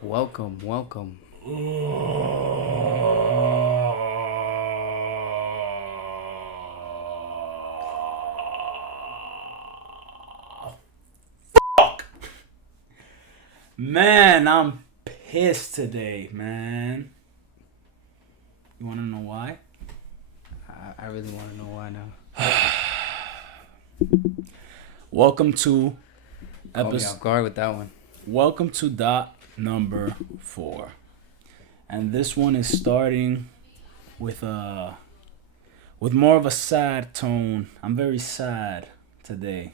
Welcome. Man, I'm pissed today, man. You want to know why? I really want to know why now. Welcome to Caught me off guard with that one. Welcome to dot number 4, and this one is starting with more of a sad tone. I'm very sad today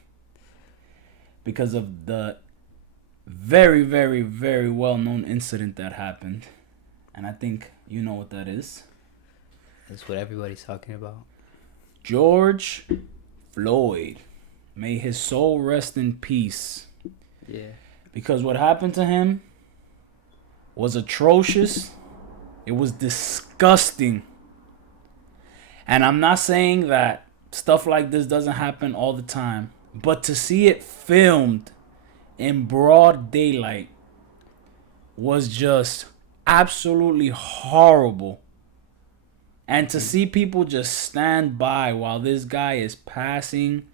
because of the very, very, very well-known incident that happened, and I think you know what that is. That's what everybody's talking about. George Floyd. May his soul rest in peace. Yeah. Because what happened to him was atrocious. It was disgusting. And I'm not saying that stuff like this doesn't happen all the time, but to see it filmed in broad daylight was just absolutely horrible. And to see people just stand by while this guy is passing,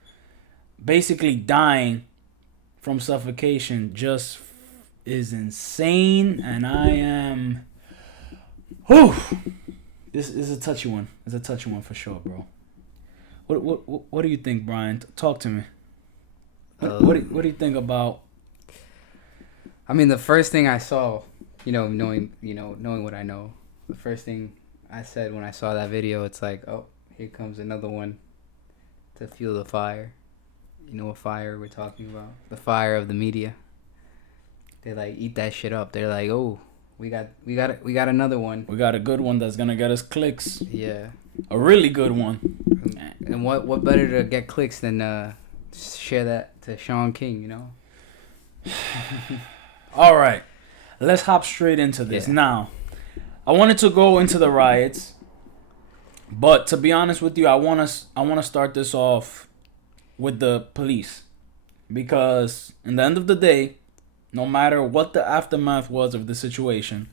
basically dying from suffocation, just is insane. And I am... Whew! This is a touchy one. It's a touchy one for sure, bro. What do you think, Brian? Talk to me. What do you think about... I mean, the first thing I saw, knowing what I know, the first thing I said when I saw that video, it's like, oh, here comes another one to fuel the fire. You know what fire we're talking about? The fire of the media. They like eat that shit up. They're like, oh, we got another one. We got a good one that's gonna get us clicks. Yeah. A really good one. And what better to get clicks than share that to Sean King, you know? All right, let's hop straight into this. Yeah. Now, I wanted to go into the riots, but to be honest with you, I want to start this off with the police, because in the end of the day, no matter what the aftermath was of the situation,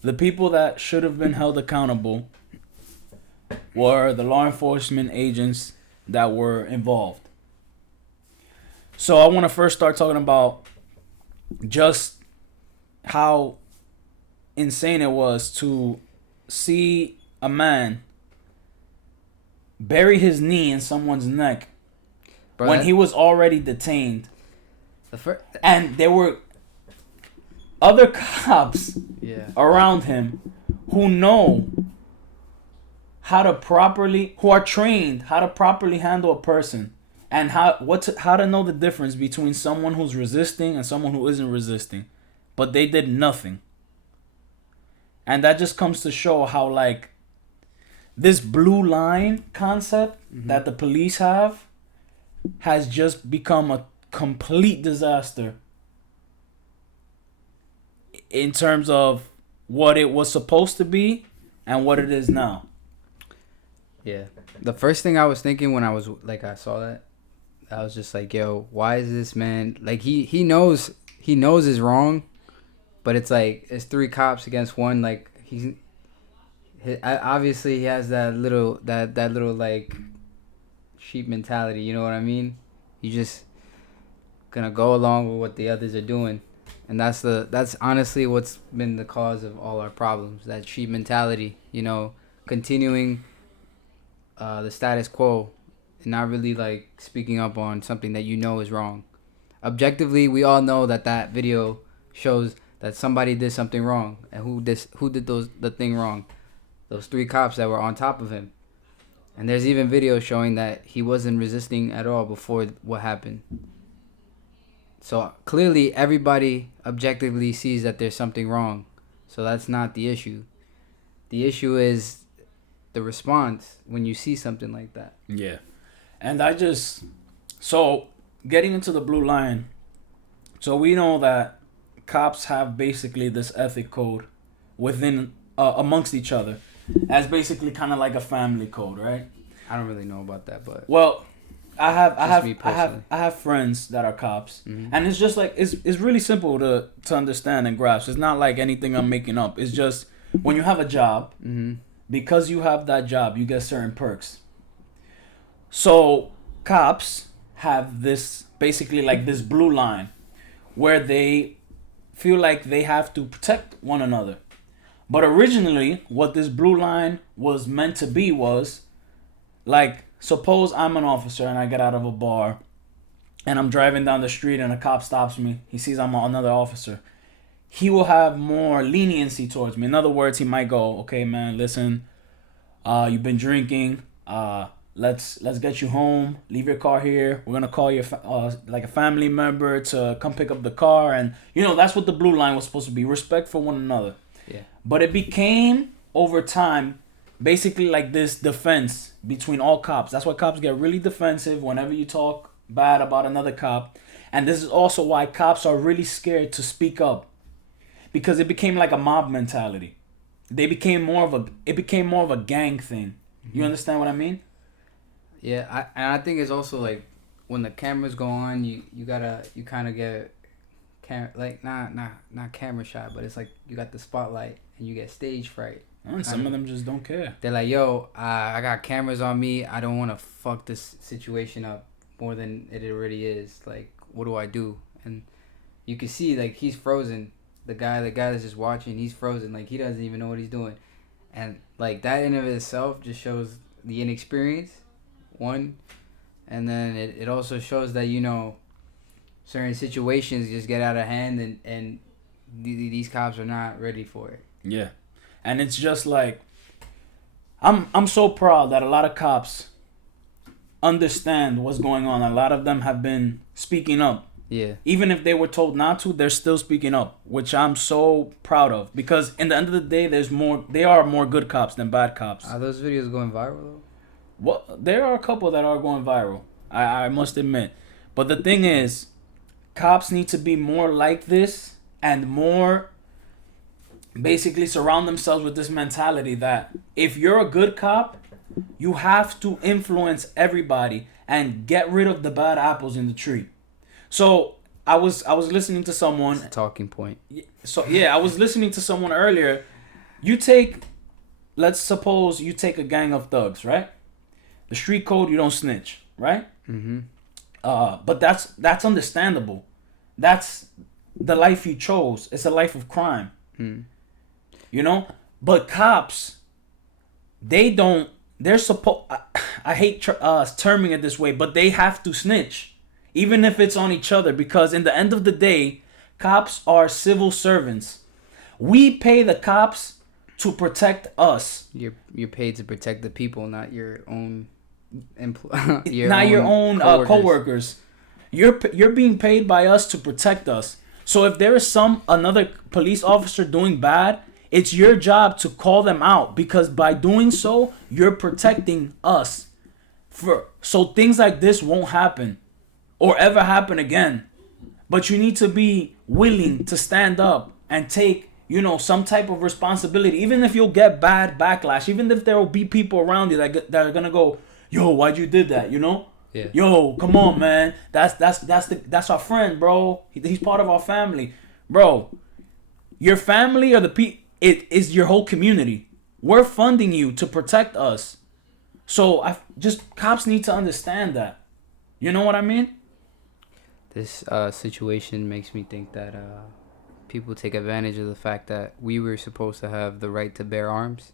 the people that should have been held accountable were the law enforcement agents that were involved. So I want to first start talking about just how insane it was to see a man bury his knee in someone's neck when he was already detained. And there were other cops around him who are trained how to properly handle a person, and how to know the difference between someone who's resisting and someone who isn't resisting. But they did nothing. And that just comes to show how, like, this blue line concept that the police have has just become a complete disaster in terms of what it was supposed to be and what it is now. Yeah. The first thing I was thinking when I saw that, I was just like, yo, why is this man, like, he knows is wrong, but it's like, it's 3 cops against 1. Like, obviously he has that little like sheep mentality, you know what I mean? You just gonna go along with what the others are doing, and that's honestly what's been the cause of all our problems. That sheep mentality, continuing the status quo and not really like speaking up on something that is wrong. Objectively, we all know that video shows that somebody did something wrong, and who did the thing wrong? Those 3 cops that were on top of him. And there's even videos showing that he wasn't resisting at all before what happened. So clearly everybody objectively sees that there's something wrong. So that's not the issue. The issue is the response when you see something like that. Yeah. And so getting into the blue line, so we know that cops have basically this ethic code within amongst each other, as basically kind of like a family code, right? I don't really know about that, but... Well, Just me personally. I have friends that are cops, Mm-hmm. and it's just like it's really simple to understand and grasp. It's not like anything I'm making up. It's just when you have a job, Mm-hmm. because you have that job, you get certain perks. So cops have this basically like this blue line where they feel like they have to protect one another. But originally, what this blue line was meant to be was like, suppose I'm an officer and I get out of a bar and I'm driving down the street and a cop stops me. He sees I'm another officer. He will have more leniency towards me. In other words, he might go, "Okay, man, listen, you've been drinking. Let's get you home. Leave your car here. We're gonna call you like a family member to come pick up the car." And that's what the blue line was supposed to be: respect for one another. Yeah. But it became over time, basically like this defense between all cops. That's why cops get really defensive whenever you talk bad about another cop. And this is also why cops are really scared to speak up, because it became like a mob mentality. It became more of a gang thing. You understand what I mean? Yeah, and I think it's also like when the cameras go on, you kind of get like not camera shot, but it's like you got the spotlight and you get stage fright. And some of them just don't care. They're like, "Yo, I got cameras on me. I don't want to fuck this situation up more than it already is. Like, what do I do?" And you can see like he's frozen. The guy that's just watching, he's frozen. Like he doesn't even know what he's doing, and like that in of itself just shows the inexperience, one, and then it also shows that certain situations just get out of hand, and these cops are not ready for it. Yeah, and it's just like I'm so proud that a lot of cops understand what's going on. A lot of them have been speaking up. Yeah. Even if they were told not to, they're still speaking up, which I'm so proud of. Because in the end of the day, there are more good cops than bad cops. Are those videos going viral though? Well, there are a couple that are going viral. I must admit. But the thing is, cops need to be more like this and more basically surround themselves with this mentality that if you're a good cop, you have to influence everybody and get rid of the bad apples in the tree. So I was listening to someone. It's a talking point. So I was listening to someone earlier. Let's suppose you take a gang of thugs, right? The street code, you don't snitch, right? Mm-hmm. But that's understandable. That's the life you chose. It's a life of crime. Mm. But cops, they don't. They're supposed. I hate terming it this way, but they have to snitch, even if it's on each other, because in the end of the day, cops are civil servants. We pay the cops to protect us. You're paid to protect the people, not your own your own coworkers. You're being paid by us to protect us. So if there is another police officer doing bad, it's your job to call them out, because by doing so, you're protecting us. So things like this won't happen or ever happen again. But you need to be willing to stand up and take, some type of responsibility. Even if you'll get bad backlash, even if there will be people around you that are gonna go, "Yo, why'd you did that?" Yeah. "Yo, come on, man. That's our friend, bro. He's part of our family, bro. Your family or it is your whole community. We're funding you to protect us. So cops need to understand that. You know what I mean?" This situation makes me think that people take advantage of the fact that we were supposed to have the right to bear arms.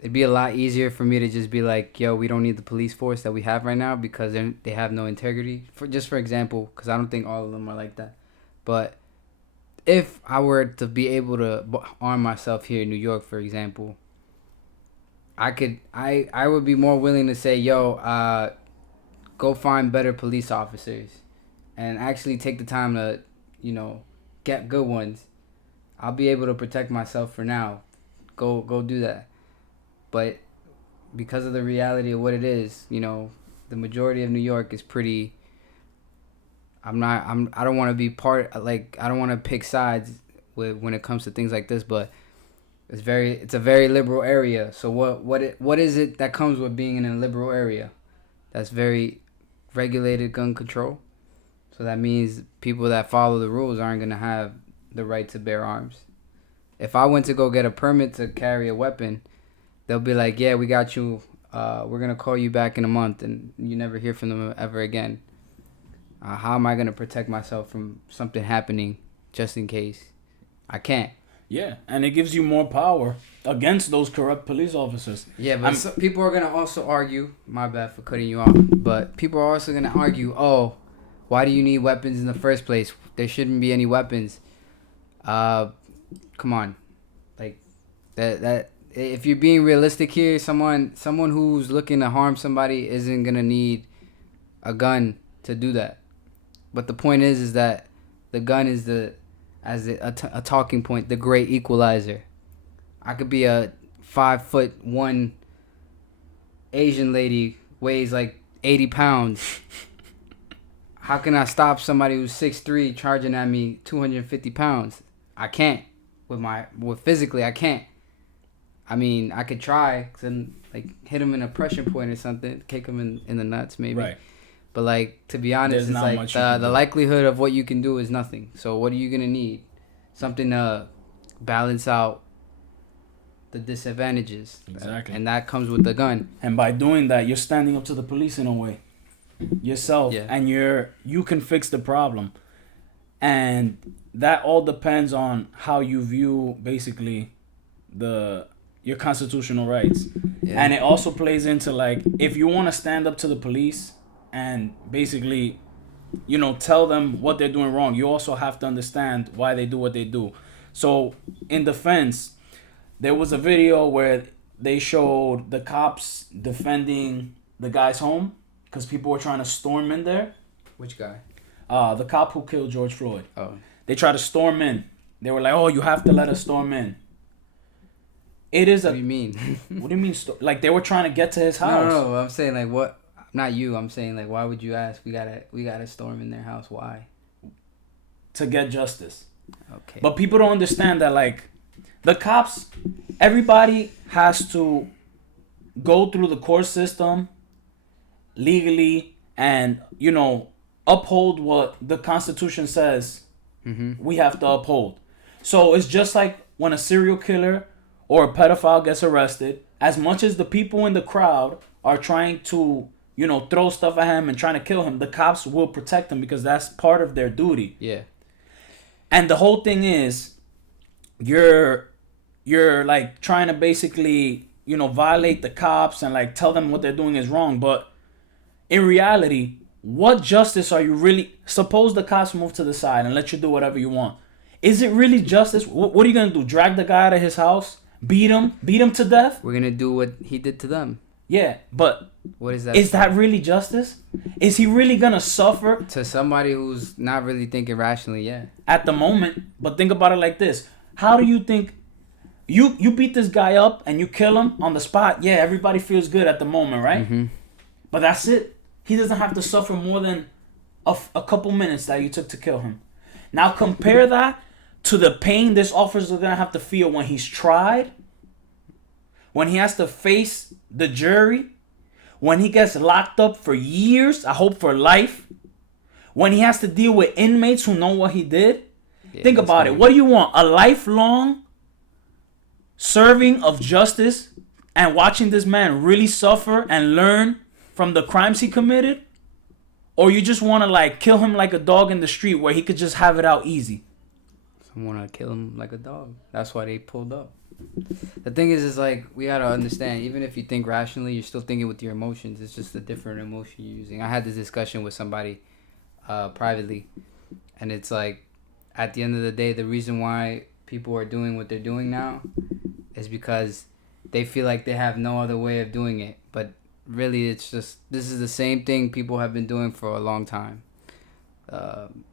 It'd be a lot easier for me to just be like, "Yo, we don't need the police force that we have right now because they have no integrity." For example, because I don't think all of them are like that. But if I were to be able to arm myself here in New York, for example, I would be more willing to say, "Yo, go find better police officers and actually take the time to, get good ones. I'll be able to protect myself for now. Go do that." But because of the reality of what it is, the majority of New York is pretty. I don't want to be I don't want to pick sides when it comes to things like this, but it's a very liberal area. So what is it that comes with being in a liberal area? that's very regulated gun control. So that means people that follow the rules aren't going to have the right to bear arms. If I went to go get a permit to carry a weapon, they'll be like, yeah, we got you. We're going to call you back in a month, and you never hear from them ever again. How am I going to protect myself from something happening just in case? I can't. Yeah, and it gives you more power against those corrupt police officers. Yeah, but people are going to also argue, my bad for cutting you off, but people are also going to argue, oh, why do you need weapons in the first place? There shouldn't be any weapons. Come on. Like, that if you're being realistic here, someone who's looking to harm somebody isn't going to need a gun to do that. But the point is that the gun is a talking point, the great equalizer. I could be a 5'1" Asian lady, weighs like 80 pounds. How can I stop somebody who's 6'3" charging at me 250 pounds? I can't. With physically, I can't. I mean, I could try, and like hit him in a pressure point or something, kick him in the nuts maybe. Right. But like, to be honest, it's like the likelihood of what you can do is nothing. So what are you gonna need? Something to balance out the disadvantages. Exactly. And that comes with the gun. And by doing that, you're standing up to the police in a way, yourself, Yeah. and you can fix the problem. And that all depends on how you view basically your constitutional rights. Yeah. And it also plays into like, if you want to stand up to the police and basically, tell them what they're doing wrong, you also have to understand why they do what they do. So in defense, there was a video where they showed the cops defending the guy's home because people were trying to storm in there. Which guy? The cop who killed George Floyd. Oh. They tried to storm in. They were like, oh, you have to let us storm in. It is What do you mean? What do you mean? Like they were trying to get to his house. No. I'm saying like what? Not you. I'm saying like, why would you ask? We gotta storm in their house. Why? To get justice. Okay. But people don't understand that like the cops, everybody has to go through the court system legally and uphold what the Constitution says. Mm-hmm. We have to uphold. So it's just like when a serial killer or a pedophile gets arrested, as much as the people in the crowd are trying to, throw stuff at him and trying to kill him, the cops will protect him because that's part of their duty. Yeah. And the whole thing is, you're like trying to basically, violate the cops and like tell them what they're doing is wrong. But in reality, what justice are you really? Suppose the cops move to the side and let you do whatever you want. Is it really justice? What are you gonna do? Drag the guy out of his house? Beat him to death? We're gonna do what he did to them. Yeah, but what is that? Is that really justice? Is he really gonna suffer? To somebody who's not really thinking rationally, yeah. At the moment, but think about it like this. How do you think you beat this guy up and you kill him on the spot? Yeah, everybody feels good at the moment, right? Mm-hmm. But that's it. He doesn't have to suffer more than a couple minutes that you took to kill him. Now compare that to the pain this officer is going to have to feel when he's tried, when he has to face the jury, when he gets locked up for years, I hope for life, when he has to deal with inmates who know what he did. Yeah, think about it. What do you want? A lifelong serving of justice and watching this man really suffer and learn from the crimes he committed? Or you just want to like kill him like a dog in the street where he could just have it out easy? I want to kill him like a dog. That's why they pulled up. The thing is like, we got to understand, even if you think rationally, you're still thinking with your emotions. It's just a different emotion you're using. I had this discussion with somebody privately, and it's like, at the end of the day, the reason why people are doing what they're doing now is because they feel like they have no other way of doing it. But really, it's just, this is the same thing people have been doing for a long time.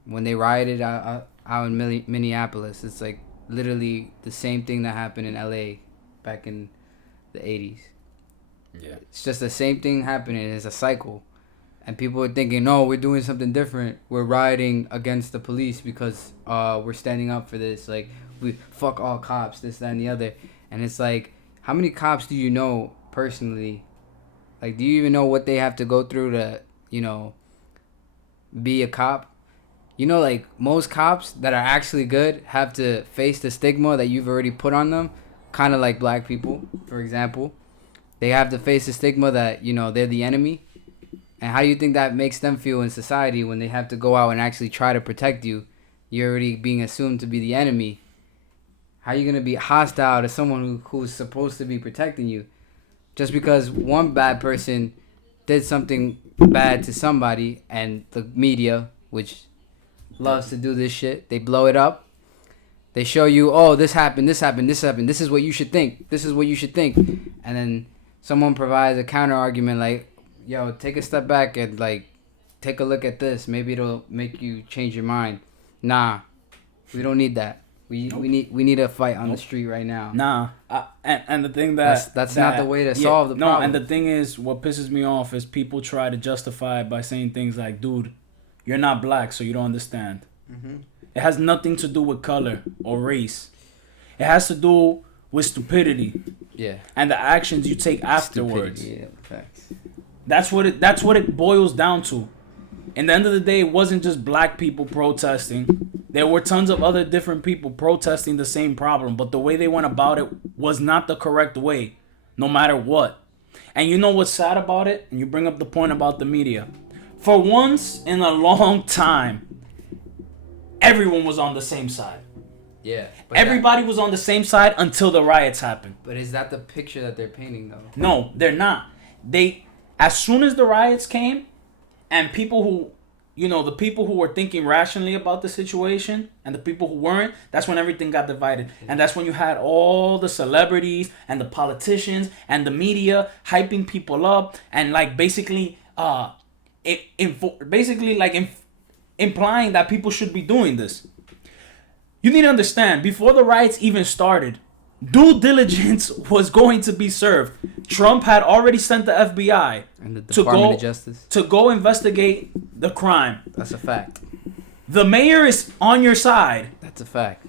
When they rioted out in Minneapolis, it's like literally the same thing that happened in LA back in the 80s. Yeah. It's just the same thing happening. It's a cycle. And people are thinking, no, we're doing something different. We're rioting against the police because we're standing up for this. Like, we fuck all cops, this, that, and the other. And it's like, how many cops do you know personally Like, do you even know what they have to go through to, you know, be a cop? You know, like, most cops that are actually good have to face the stigma that you've already put on them. Kind of like black people, for example. They have to face the stigma that, you know, they're the enemy. And how do you think that makes them feel in society when they have to go out and actually try to protect you? You're already being assumed to be the enemy. How are you going to be hostile to someone who's supposed to be protecting you? Just because one bad person did something bad to somebody, and the media, which loves to do this shit, they blow it up. They show you, oh, this happened, this happened, this happened. This is what you should think. This is what you should think. And then someone provides a counter argument like, yo, take a step back and, like, take a look at this. Maybe it'll make you change your mind. Nah, we don't need that. We need a fight on the street right now. Nah, and the thing that's not the way to solve the problem. No, and the thing is, what pisses me off is people try to justify it by saying things like, dude, you're not black, so you don't understand. Mm-hmm. It has nothing to do with color or race. It has to do with stupidity. Yeah. And the actions you take afterwards. Stupidity, yeah, facts. That's what it boils down to. In the end of the day, it wasn't just black people protesting. There were tons of other different people protesting the same problem, but the way they went about it was not the correct way, no matter what. And you know what's sad about it? And you bring up the point about the media. For once in a long time, everyone was on the same side. Yeah. Everybody was on the same side until the riots happened. But is that the picture that they're painting, though? No, they're not. As soon as the riots came, and people who, the people who were thinking rationally about the situation and the people who weren't, that's when everything got divided. And that's when you had all the celebrities and the politicians and the media hyping people up and, like, basically implying that people should be doing this. You need to understand, before the riots even started, due diligence was going to be served. Trump had already sent the FBI and the Department of Justice to go investigate the crime. That's a fact. The mayor is on your side. That's a fact.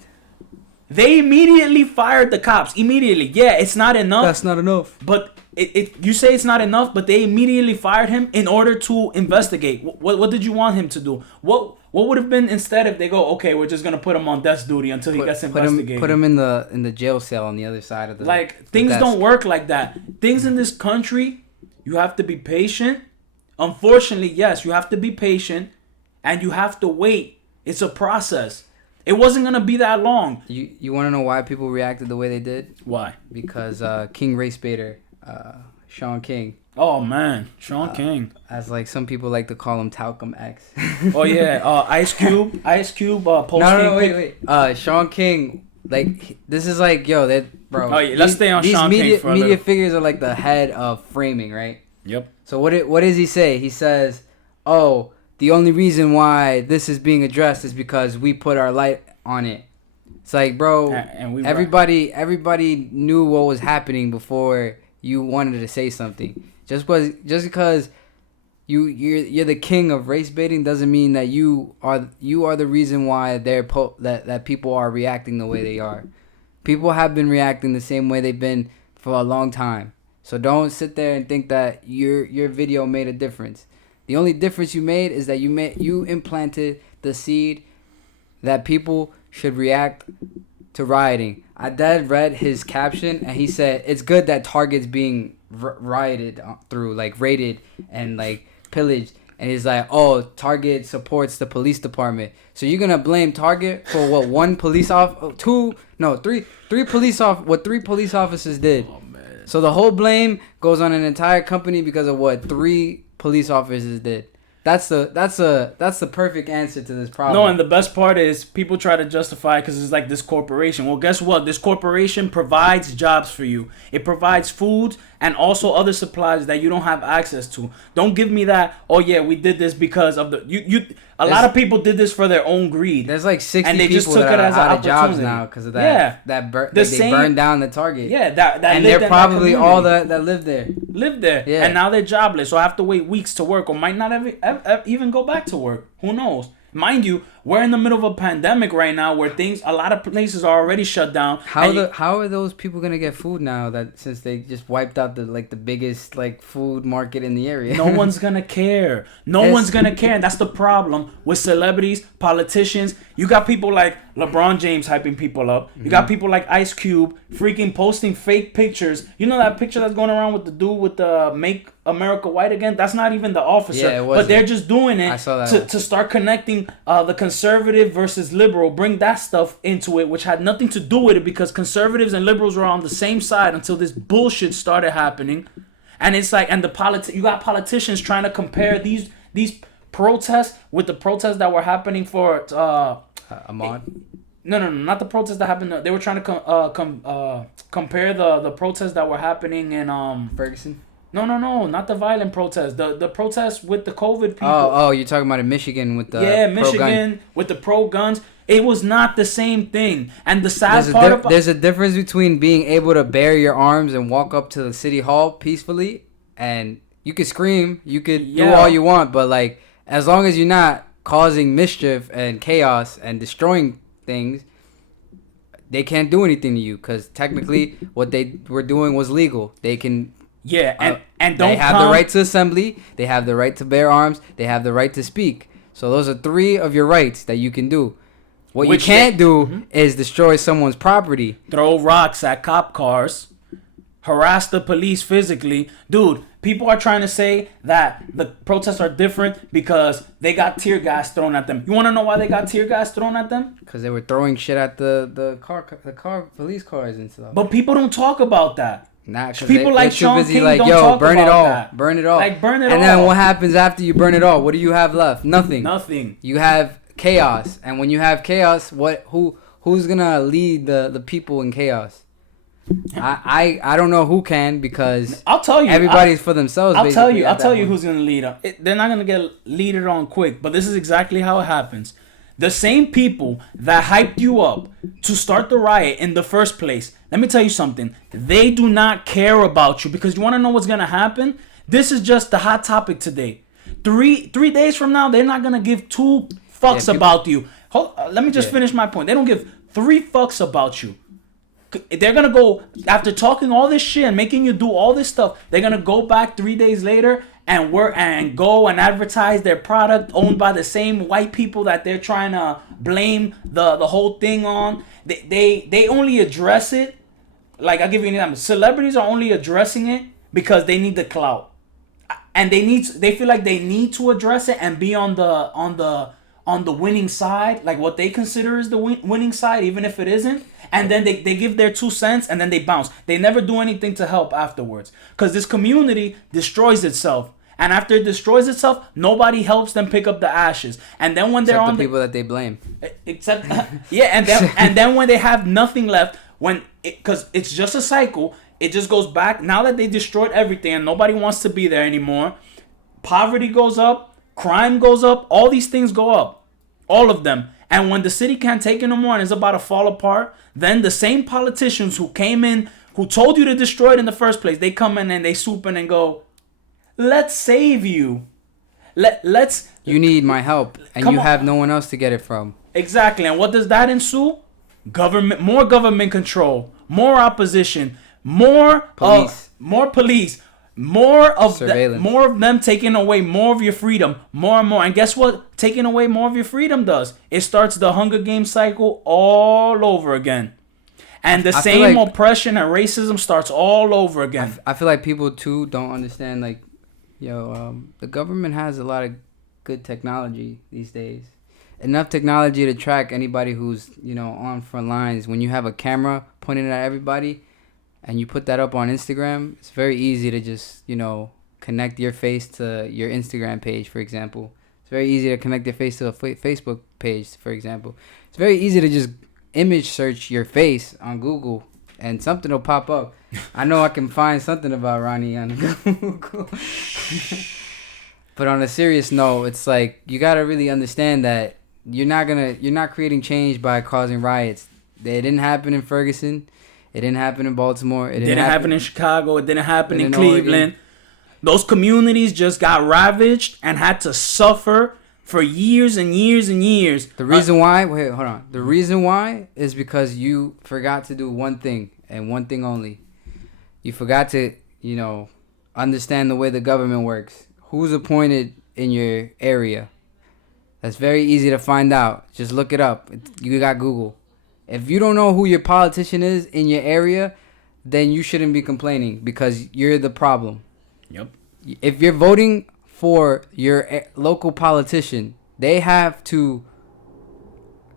They immediately fired the cops. Immediately. Yeah, it's not enough. That's not enough. But you say it's not enough, but they immediately fired him in order to investigate. What did you want him to do? What would have been instead if they go, okay, we're just gonna put him on death duty until he gets investigated. Put him in the jail cell on the other side of the things desk. Don't work like that. Things in this country, you have to be patient. Unfortunately, yes, you have to be patient, and you have to wait. It's a process. It wasn't gonna be that long. You want to know why people reacted the way they did? Why? Because King Race Baiter, Sean King. Oh man, Sean King. As like some people like to call him Talcum X. Oh yeah, Ice Cube. Post no, wait. Sean King, like this is like bro. Oh yeah, let's stay on Sean King for a little. Media figures are like the head of framing, right? Yep. So what does he say? He says, "Oh, the only reason why this is being addressed is because we put our light on it." It's like, bro, and everybody knew what was happening before you wanted to say something. Just because you're the king of race baiting doesn't mean that you are the reason why that people are reacting the way they are. People have been reacting the same way they've been for a long time. So don't sit there and think that your video made a difference. The only difference you made is that you implanted the seed that people should react to rioting. I read his caption and he said it's good that Target's being rioted through, like raided and like pillaged, and he's like, oh, Target supports the police department, so you're gonna blame Target for what three police officers did. Oh, man. So the whole blame goes on an entire company because of what 3 police officers did. That's the perfect answer to this problem. No, and the best part is people try to justify it because it's like this corporation. Well, guess what? This corporation provides jobs for you. It provides food and also other supplies that you don't have access to. Don't give me that. Oh yeah, we did this because of the A lot of people did this for their own greed. There's like 60 and they people just took that it are as out an of jobs now because of that. Yeah, they burned down the Target. Yeah, that and they're probably all that live there. Yeah, and now they're jobless, so I have to wait weeks to work, or might not even go back to work. Who knows? Mind you, We're in the middle of a pandemic right now where a lot of places are already shut down. How are those people gonna get food now that since they just wiped out the biggest food market in the area? No one's gonna care. No one's gonna care. And that's the problem with celebrities, politicians. You got people like LeBron James hyping people up. You got people like Ice Cube freaking posting fake pictures. You know that picture that's going around with the dude with the Make America White Again? That's not even the officer. Yeah, but they're just doing it I saw that to start connecting the conservative versus liberal. Bring that stuff into it, which had nothing to do with it because conservatives and liberals were on the same side until this bullshit started happening. And it's like, and you got politicians trying to compare these protests with the protests that were happening for Ahmaud? No, not the protests that happened. They were trying to compare the protests that were happening in Ferguson? No, not the violent protests. The protests with the COVID people. Oh, you're talking about in Michigan with the Michigan with the pro guns. It was not the same thing. And the sad part there's a difference between being able to bear your arms and walk up to the city hall peacefully, and you could scream, you could do all you want, but as long as you're not causing mischief and chaos and destroying things, they can't do anything to you because technically what they were doing was legal. They can and they have the right to assembly, they have the right to bear arms, they have the right to speak. So those are 3 of your rights that you can do. What you can't do is destroy someone's property, throw rocks at cop cars, harass the police physically. Dude, people are trying to say that the protests are different because they got tear gas thrown at them. You want to know why they got tear gas thrown at them? Because they were throwing shit at the police cars and stuff. But people don't talk about that. Nah, people like Sean King don't yo, talk burn about it all, that. burn it all, burn it all. And then what happens after you burn it all? What do you have left? Nothing. You have chaos, and when you have chaos, who's gonna lead the people in chaos? I don't know who can because I'll tell you everybody's for themselves. I'll tell you who's gonna lead them. They're not gonna get leaded on quick, but this is exactly how it happens. The same people that hyped you up to start the riot in the first place, let me tell you something. They do not care about you because you want to know what's going to happen? This is just the hot topic today. Three days from now, they're not going to give 2 fucks about you. Let me just finish my point. They don't give 3 fucks about you. They're going to go, after talking all this shit and making you do all this stuff, they're going to go back 3 days later and work and go and advertise their product owned by the same white people that they're trying to blame the whole thing on. They only address it. I'll give you an example. Celebrities are only addressing it because they need the clout. And they feel like they need to address it and be on the winning side, like what they consider is the winning side, even if it isn't. And then they give their 2 cents and then they bounce. They never do anything to help afterwards. Because this community destroys itself. And after it destroys itself, nobody helps them pick up the ashes. And then when they're on the people that they blame. And then when they have nothing left, because it's just a cycle, it just goes back. Now that they destroyed everything and nobody wants to be there anymore, poverty goes up, crime goes up, all these things go up. All of them. And when the city can't take it no more and is about to fall apart, then the same politicians who came in, who told you to destroy it in the first place, they come in and they swoop in and go, let's save you. Let's. You need my help, and you have no one else to get it from. Exactly. And what does that ensue? More government control, more opposition, more police, more of them taking away more of your freedom, more and more. And guess what? Taking away more of your freedom does. It starts the Hunger Games cycle all over again. And the same oppression and racism starts all over again. I feel like people too don't understand the government has a lot of good technology these days. Enough technology to track anybody who's, on front lines. When you have a camera pointed at everybody and you put that up on Instagram, it's very easy to just, connect your face to your Instagram page, for example. It's very easy to connect your face to a Facebook page, for example. It's very easy to just image search your face on Google and something will pop up. I know I can find something about Ronnie on Google. But on a serious note, it's like you gotta really understand that you're not creating change by causing riots. It didn't happen in Ferguson. It didn't happen in Baltimore. It didn't happen in Chicago. It didn't happen in Cleveland. Oregon. Those communities just got ravaged and had to suffer for years and years and years. The reason why, wait, hold on. The reason why is because you forgot to do one thing and one thing only. You forgot to, understand the way the government works. Who's appointed in your area? That's very easy to find out. Just look it up. You got Google. If you don't know who your politician is in your area, then you shouldn't be complaining because you're the problem. Yep. If you're voting for your local politician, they have to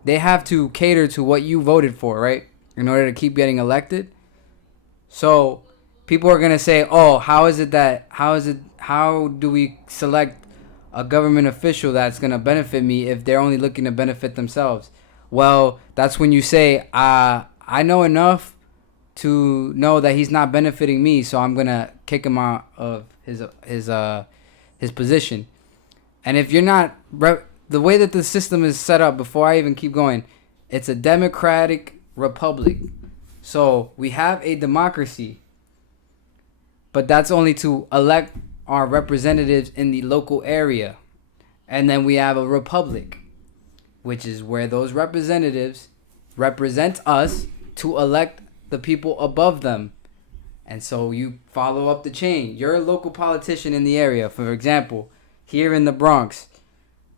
cater to what you voted for, right? In order to keep getting elected. So people are gonna say, "Oh, how do we select a government official that's gonna benefit me if they're only looking to benefit themselves?" Well, that's when you say, "I know enough to know that he's not benefiting me, so I'm gonna kick him out of his position." And if you're not the way that the system is set up, before I even keep going, it's a democratic republic. So we have a democracy, but that's only to elect our representatives in the local area. And then we have a republic, which is where those representatives represent us to elect the people above them. And so you follow up the chain. You're a local politician in the area. For example, here in the Bronx,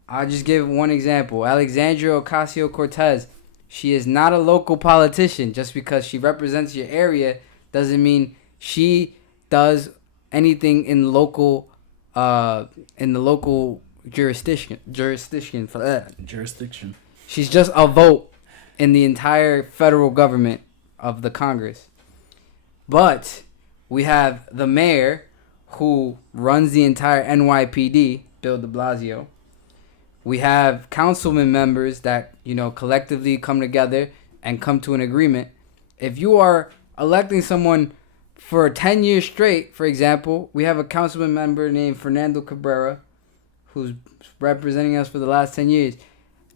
I'll just give one example. Alexandria Ocasio-Cortez. She is not a local politician. Just because she represents your area doesn't mean she does anything in the local jurisdiction. She's just a vote in the entire federal government of the Congress. But we have the mayor who runs the entire NYPD, Bill de Blasio. We have councilman members that, collectively come together and come to an agreement. If you are electing someone for 10 years straight, for example, we have a councilman member named Fernando Cabrera who's representing us for the last 10 years.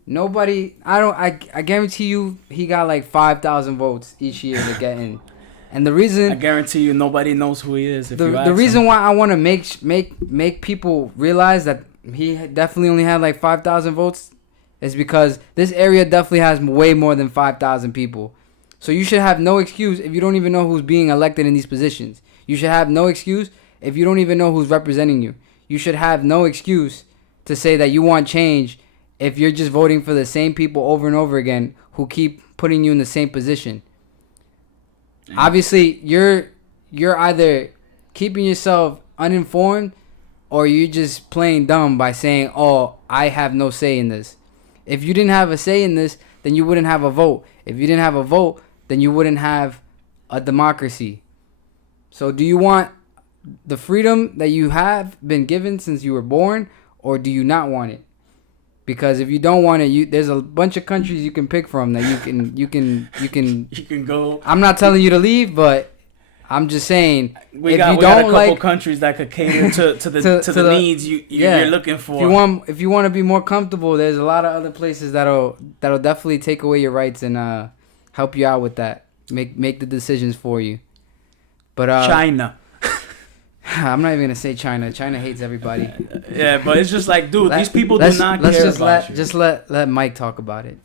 I guarantee you he got like 5,000 votes each year to get in. And the reason, I guarantee you nobody knows who he is. The reason why I want to make people realize that he definitely only had like 5,000 votes is because this area definitely has way more than 5,000 people. So you should have no excuse if you don't even know who's being elected in these positions. You should have no excuse if you don't even know who's representing you. You should have no excuse to say that you want change if you're just voting for the same people over and over again who keep putting you in the same position. Obviously, you're either keeping yourself uninformed or you're just playing dumb by saying, "Oh, I have no say in this." If you didn't have a say in this, then you wouldn't have a vote. If you didn't have a vote, then you wouldn't have a democracy. So do you want the freedom that you have been given since you were born, or do you not want it? Because if you don't want it, there's a bunch of countries you can pick from that you can go. I'm not telling you to leave, but I'm just saying we got a couple countries that could cater to the needs you're looking for. If you want to be more comfortable, there's a lot of other places that'll definitely take away your rights and help you out with that. Make the decisions for you. But China. I'm not even gonna say China. China hates everybody. Yeah, but it's just like, dude, these people do not care about you. Just let Mike talk about it.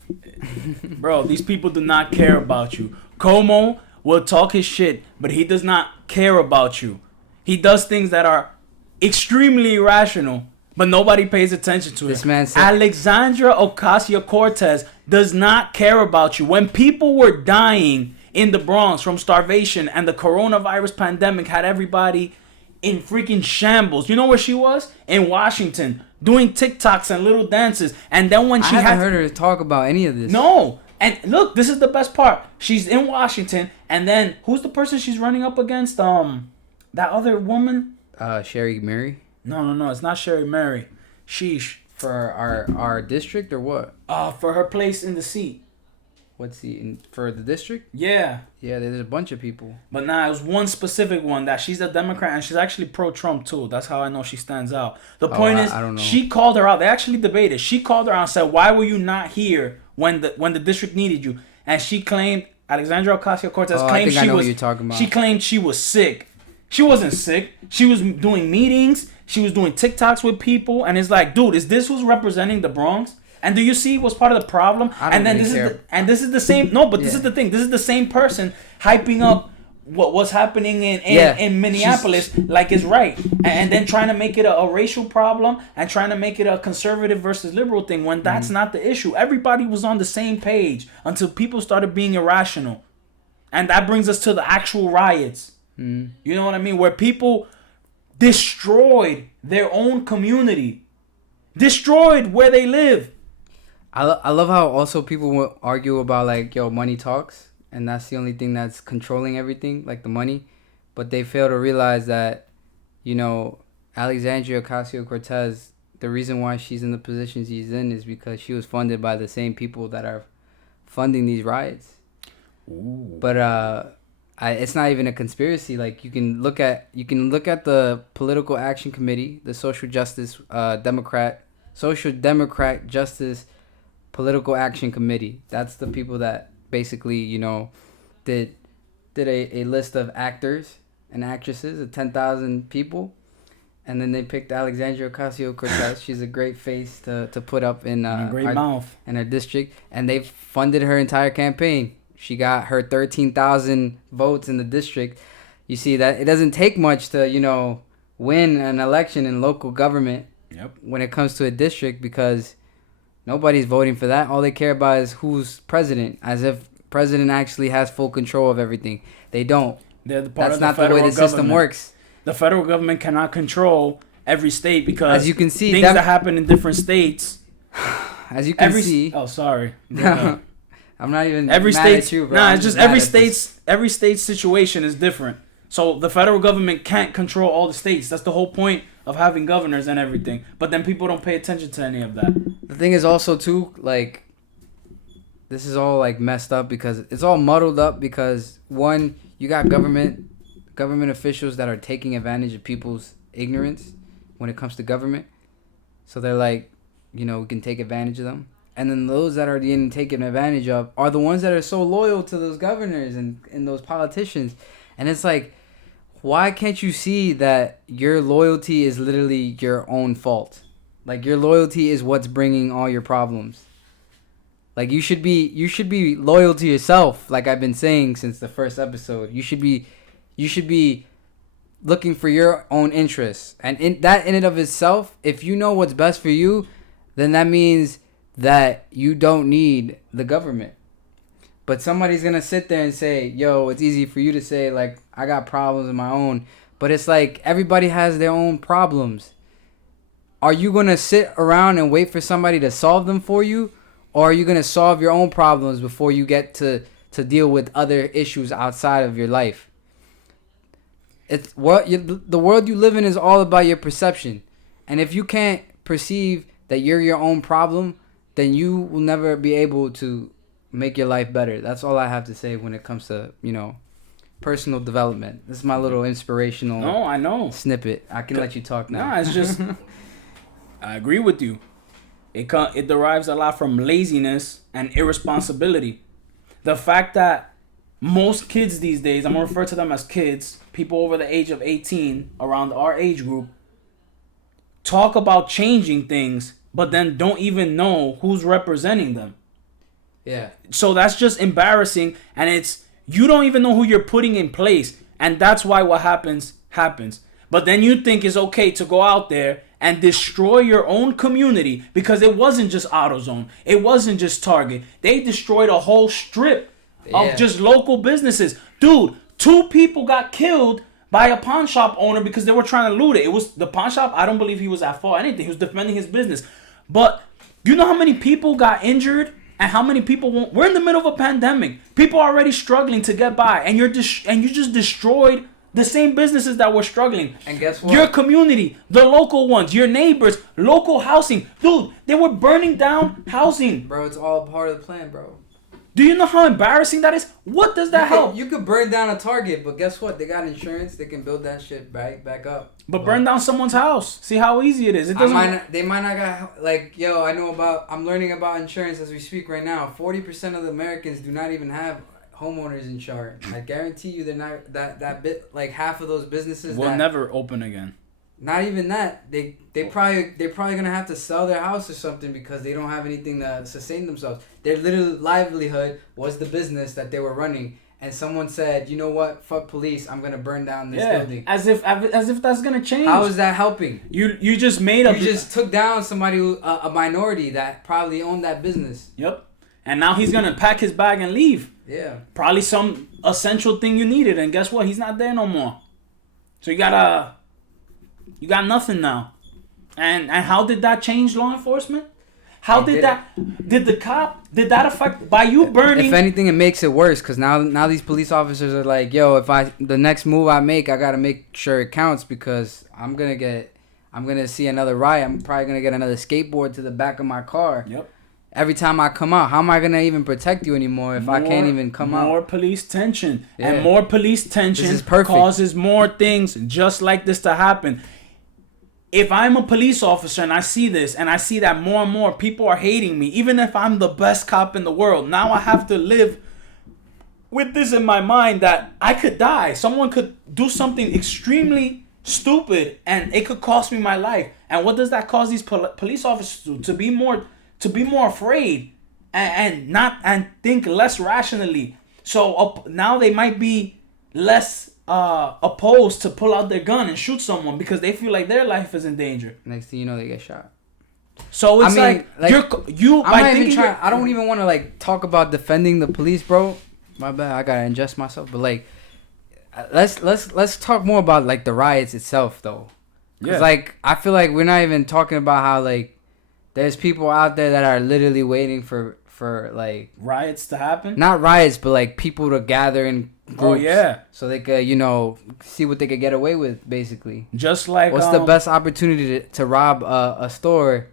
Bro, these people do not care about you. Como will talk his shit, but he does not care about you. He does things that are extremely irrational, but nobody pays attention to it. This man said, Alexandra Ocasio-Cortez does not care about you. When people were dying in the Bronx from starvation and the coronavirus pandemic had everybody in freaking shambles, you know where she was? In Washington, doing TikToks and little dances. And then when she I haven't heard her talk about any of this. No. And look, this is the best part. She's in Washington, and then who's the person she's running up against? That other woman? Sherry Mary? No, it's not Sherry Mary. Sheesh. For our district or what? For her place in the seat. What seat? For the district? Yeah. Yeah, there's a bunch of people. But it was one specific one that she's a Democrat, and she's actually pro-Trump too. That's how I know she stands out. The point is, I don't know. She called her out. They actually debated. She called her out and said, "Why were you not here when the district needed you?" And she claimed, Alexandra Ocasio-Cortez claimed I know what you're talking about. She claimed she was sick. She wasn't sick. She was doing meetings. She was doing TikToks with people, and it's like, dude, is this who's representing the Bronx? And do you see what's part of the problem? I don't And then really this care. is this is the same. No, but this Yeah. is the thing. This is the same person hyping up what's happening in Yeah. Minneapolis like it's right, and then trying to make it a racial problem and trying to make it a conservative versus liberal thing when that's not the issue. Everybody was on the same page until people started being irrational, and that brings us to the actual riots. You know what I mean? Where people destroyed their own community, destroyed where they live. I love how also people will argue about like, yo, money talks, and that's the only thing that's controlling everything, like the money. But they fail to realize that, you know, Alexandria Ocasio-Cortez, the reason why she's in the position she's in is because she was funded by the same people that are funding these riots. Ooh. But it's not even a conspiracy. Like you can look at the Political Action Committee, the Social Democrat Justice Political Action Committee. That's the people that basically, you know, did a list of actors and actresses of 10,000 people, and then they picked Alexandria Ocasio-Cortez. She's a great face to put up in And a great mouth. in her district, and they funded her entire campaign. She got her 13,000 votes in the district. You see that it doesn't take much to, you know, win an election in local government. Yep. When it comes to a district, because nobody's voting for that. All they care about is who's president, as if president actually has full control of everything. They don't. They're the part That's of the not the way federal the system government. works. The federal government cannot control every state because As you can see, things that happen in different states. As you can see, Oh, sorry. I'm not even Every mad state's at you, bro. nah. I'm It's just mad every at this. state's situation is different. So the federal government can't control all the states. That's the whole point of having governors and everything. But then people don't pay attention to any of that. The thing is also too, like, this is all like messed up because it's all muddled up because one, you got government officials that are taking advantage of people's ignorance when it comes to government. So they're like, you know, we can take advantage of them. And then those that are getting taken advantage of are the ones that are so loyal to those governors and those politicians. And it's like, why can't you see that your loyalty is literally your own fault? Like, your loyalty is what's bringing all your problems. Like, you should be loyal to yourself, like I've been saying since the first episode. You should be looking for your own interests. And in and of itself, if you know what's best for you, then that means that you don't need the government. But somebody's going to sit there and say, yo, it's easy for you to say, like, I got problems of my own. But it's like, everybody has their own problems. Are you going to sit around and wait for somebody to solve them for you? Or are you going to solve your own problems before you get to deal with other issues outside of your life? The world you live in is all about your perception. And if you can't perceive that you're your own problem, then you will never be able to make your life better. That's all I have to say when it comes to, you know, personal development. This is my little inspirational I know. snippet. I can let you talk now. Nah, it's just I agree with you. It derives a lot from laziness and irresponsibility. The fact that most kids these days, I'm gonna refer to them as kids, people over the age of 18, around our age group, talk about changing things, but then don't even know who's representing them. Yeah. So that's just embarrassing, and you don't even know who you're putting in place, and that's why what happens. But then you think it's okay to go out there and destroy your own community because it wasn't just AutoZone, it wasn't just Target. They destroyed a whole strip of just local businesses. Dude, 2 people got killed by a pawn shop owner because they were trying to loot it. It was the pawn shop. I don't believe he was at fault or anything. He was defending his business. But you know how many people got injured and how many people won't? We're in the middle of a pandemic. People are already struggling to get by, and you just destroyed the same businesses that were struggling. And guess what? Your community, the local ones, your neighbors, local housing. Dude, they were burning down housing. Bro, it's all part of the plan, bro. Do you know how embarrassing that is? What does that help? You could burn down a Target, but guess what? They got insurance. They can build that shit back up. But burn down someone's house. See how easy it is. It doesn't. They might not got, like, I'm learning about insurance as we speak right now. 40% of the Americans do not even have homeowners insurance. I guarantee you they're not that bit like half of those businesses will never open again. Not even that. They're probably gonna have to sell their house or something because they don't have anything to sustain themselves. Their little livelihood was the business that they were running. And someone said, you know what? Fuck police. I'm gonna burn down this building. As if that's gonna change. How is that helping? You just made up. You just took down somebody a minority that probably owned that business. Yep. And now he's gonna pack his bag and leave. Yeah. Probably some essential thing you needed, and guess what? He's not there no more. So you got nothing now. And how did that change law enforcement? How did that affect by you burning? If anything, it makes it worse because now these police officers are like, yo, the next move I make, I gotta make sure it counts because I'm gonna see another riot. I'm probably gonna get another skateboard to the back of my car. Yep. Every time I come out, how am I gonna even protect you anymore if I can't even come out? More police tension, and more police tension perfect. Causes more things just like this to happen. If I'm a police officer and I see this and I see that more and more people are hating me, even if I'm the best cop in the world, now I have to live with this in my mind that I could die. Someone could do something extremely stupid and it could cost me my life. And what does that cause these police officers to do? To be more afraid and think less rationally. So now they might be less opposed to pull out their gun and shoot someone because they feel like their life is in danger. Next thing you know, they get shot. So it's like you. I don't even want to like talk about defending the police, bro. My bad. I gotta ingest myself. But like, let's talk more about like the riots itself, though. Cause like I feel like we're not even talking about how like there's people out there that are literally waiting for like riots to happen. Not riots, but like people to gather in groups. Oh yeah. So they could see what they could get away with, basically. Just like what's the best opportunity to rob a store,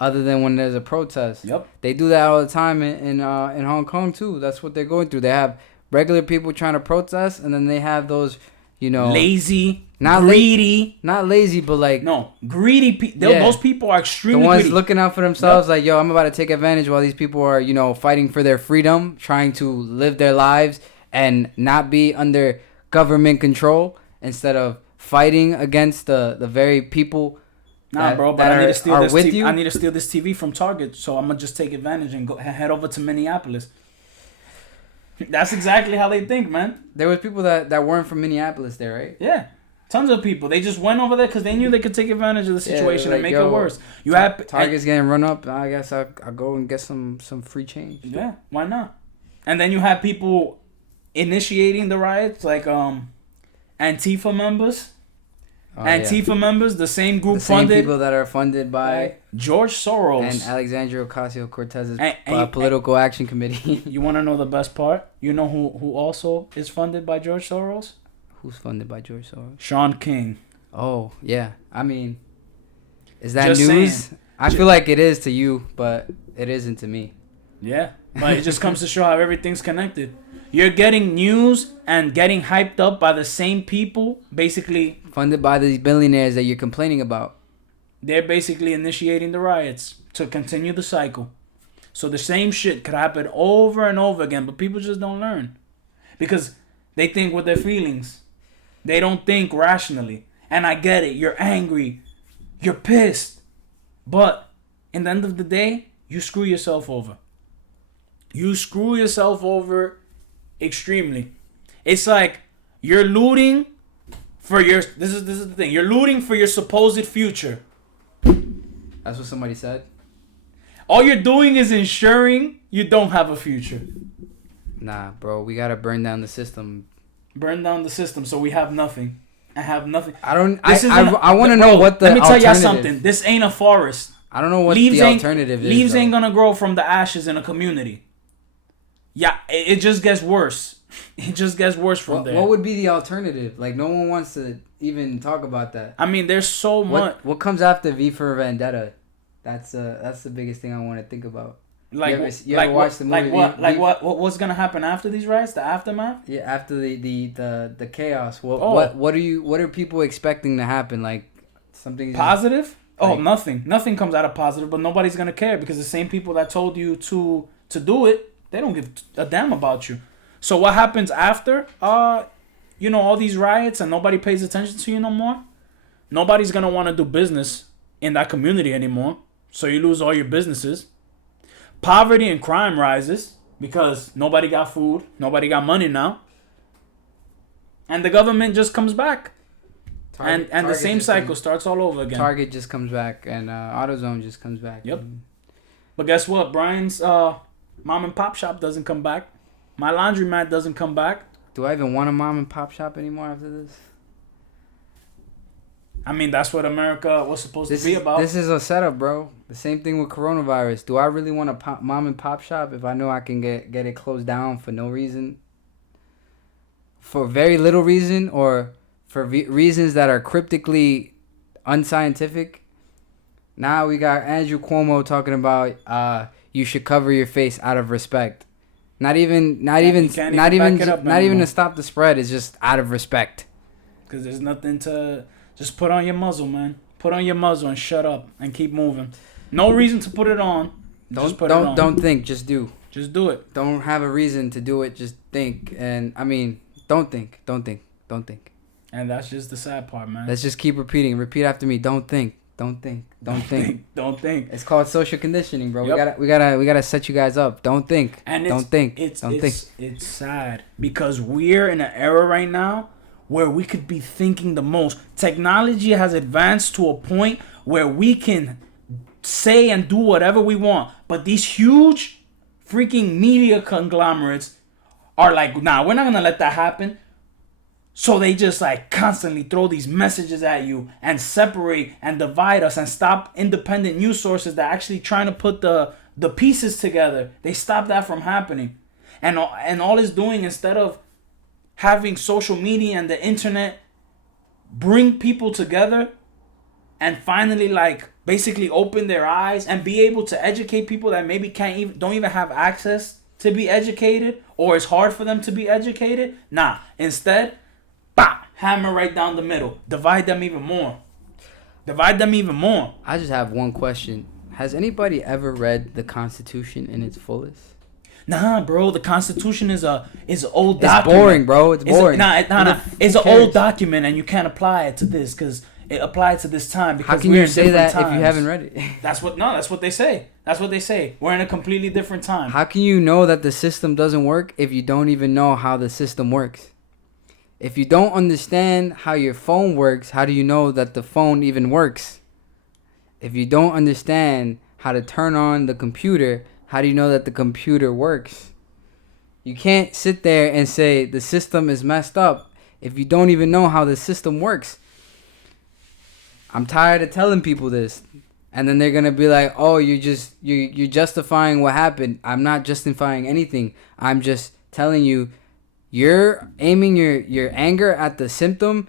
other than when there's a protest? Yep. They do that all the time in Hong Kong too. That's what they're going through. They have regular people trying to protest, and then they have those lazy, greedy, not lazy, but like greedy people. Those people are extremely the ones greedy. Looking out for themselves. Yep. Like, yo, I'm about to take advantage while these people are fighting for their freedom, trying to live their lives and not be under government control, instead of fighting against the very people. Nah, bro, but I need to steal this TV. I need to steal this TV from Target, so I'm gonna just take advantage and head over to Minneapolis. That's exactly how they think, man. There was people that weren't from Minneapolis there, right? Yeah, tons of people. They just went over there because they knew they could take advantage of the situation and make it worse. You have Target's getting run up. I guess I'll go and get some free change. Yeah, why not? And then you have people initiating the riots, like Antifa members. Antifa members, the same group funded. People that are funded by George Soros and Alexandria Ocasio-Cortez's political action committee. You want to know the best part? You know who also is funded by George Soros? Who's funded by George Soros? Sean King. Oh yeah, I mean, is that just news? Saying. I feel like it is to you, but it isn't to me. Yeah, but it just comes to show how everything's connected. You're getting news and getting hyped up by the same people, basically. Funded by these billionaires that you're complaining about. They're basically initiating the riots to continue the cycle. So the same shit could happen over and over again, but people just don't learn. Because they think with their feelings. They don't think rationally. And I get it. You're angry. You're pissed. But in the end of the day, you screw yourself over. You screw yourself over extremely. It's like you're looting for your this is the thing. You're looting for your supposed future. That's what somebody said. All you're doing is ensuring you don't have a future. Nah, bro, we gotta burn down the system. Burn down the system so we have nothing. I have nothing. I want to know what the Let me tell you something. This ain't a forest. I don't know what the alternative is. Leaves ain't gonna grow from the ashes in a community. Yeah, it just gets worse. It just gets worse from there. What would be the alternative? Like, no one wants to even talk about that. I mean, there's so much. What comes after V for Vendetta? That's the biggest thing I want to think about. Like, you ever watch the movie? What's gonna happen after these riots? The aftermath? Yeah, after the chaos. What are people expecting to happen? Like something positive? Nothing. Nothing comes out of positive, but nobody's gonna care because the same people that told you to do it, they don't give a damn about you. So what happens after, all these riots and nobody pays attention to you no more? Nobody's going to want to do business in that community anymore. So you lose all your businesses. Poverty and crime rises because nobody got food. Nobody got money now. And the government just comes back. And the same cycle starts all over again. Target just comes back and AutoZone just comes back. Yep. But guess what? Brian's mom and pop shop doesn't come back. My laundromat doesn't come back. Do I even want a mom and pop shop anymore after this? I mean, that's what America was supposed to be about. This is a setup, bro. The same thing with coronavirus. Do I really want a mom and pop shop if I know I can get it closed down for no reason? For very little reason, or for reasons that are cryptically unscientific? Now we got Andrew Cuomo talking about you should cover your face out of respect. Not even to stop the spread. It's just out of respect. Because there's nothing to... Just put on your muzzle, man. Put on your muzzle and shut up and keep moving. No reason to put it on. Don't think. Just do. Just do it. Don't have a reason to do it. Just think. And I mean, don't think. And that's just the sad part, man. Let's just keep repeating. Repeat after me. Don't think. Don't think. Don't think. It's called social conditioning, bro. Yep. We gotta set you guys up. Don't think. And don't think. It's sad because we're in an era right now where we could be thinking the most. Technology has advanced to a point where we can say and do whatever we want. But these huge freaking media conglomerates are like, nah, we're not going to let that happen. So they just like constantly throw these messages at you and separate and divide us and stop independent news sources that actually trying to put the pieces together. They stop that from happening. And all it's doing, instead of having social media and the internet bring people together and finally like basically open their eyes and be able to educate people that maybe don't even have access to be educated, or it's hard for them to be educated. Nah, instead, hammer right down the middle. Divide them even more. I just have one question. Has anybody ever read the Constitution in its fullest? Nah, bro. The Constitution is an old document. It's boring, bro. It's boring. It's an old document, and you can't apply it to this because it applied to this time. Because how can you say that if you haven't read it? That's what they say. That's what they say. We're in a completely different time. How can you know that the system doesn't work if you don't even know how the system works? If you don't understand how your phone works, how do you know that the phone even works? If you don't understand how to turn on the computer, how do you know that the computer works? You can't sit there and say the system is messed up if you don't even know how the system works. I'm tired of telling people this. And then they're going to be like, oh, you're justifying what happened. I'm not justifying anything. I'm just telling you, you're aiming your anger at the symptom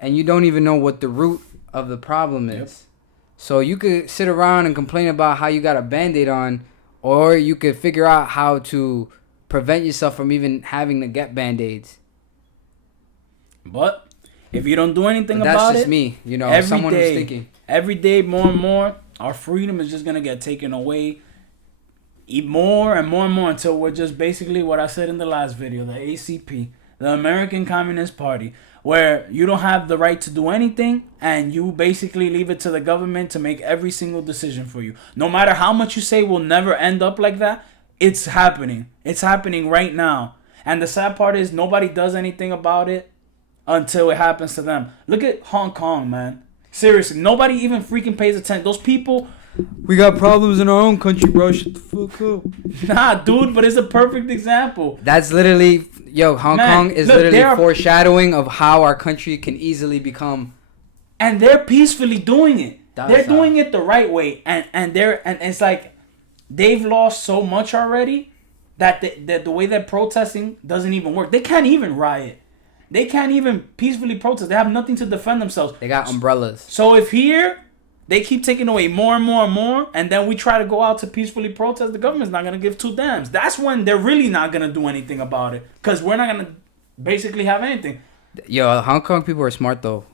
and you don't even know what the root of the problem is. Yep. So you could sit around and complain about how you got a Band-Aid on, or you could figure out how to prevent yourself from even having to get Band-Aids. But if you don't do anything about it... That's just me, someone who's thinking. Every day, more and more, our freedom is just going to get taken away more and more and more until we're just basically what I said in the last video, the ACP, the American Communist Party, where you don't have the right to do anything and you basically leave it to the government to make every single decision for you. No matter how much you say will never end up like that, it's happening. It's happening right now. And the sad part is nobody does anything about it until it happens to them. Look at Hong Kong, man. Seriously, nobody even freaking pays attention. Those people... We got problems in our own country, bro. Shut the fuck up. Nah, dude, but it's a perfect example. That's literally... Hong Kong is literally foreshadowing of how our country can easily become... And they're peacefully doing it. They're doing it the right way. And it's like... They've lost so much already that the way they're protesting doesn't even work. They can't even riot. They can't even peacefully protest. They have nothing to defend themselves. They got umbrellas. So if here they keep taking away more and more and more, and then we try to go out to peacefully protest, the government's not going to give two damns. That's when they're really not going to do anything about it, because we're not going to basically have anything. Hong Kong people are smart, though,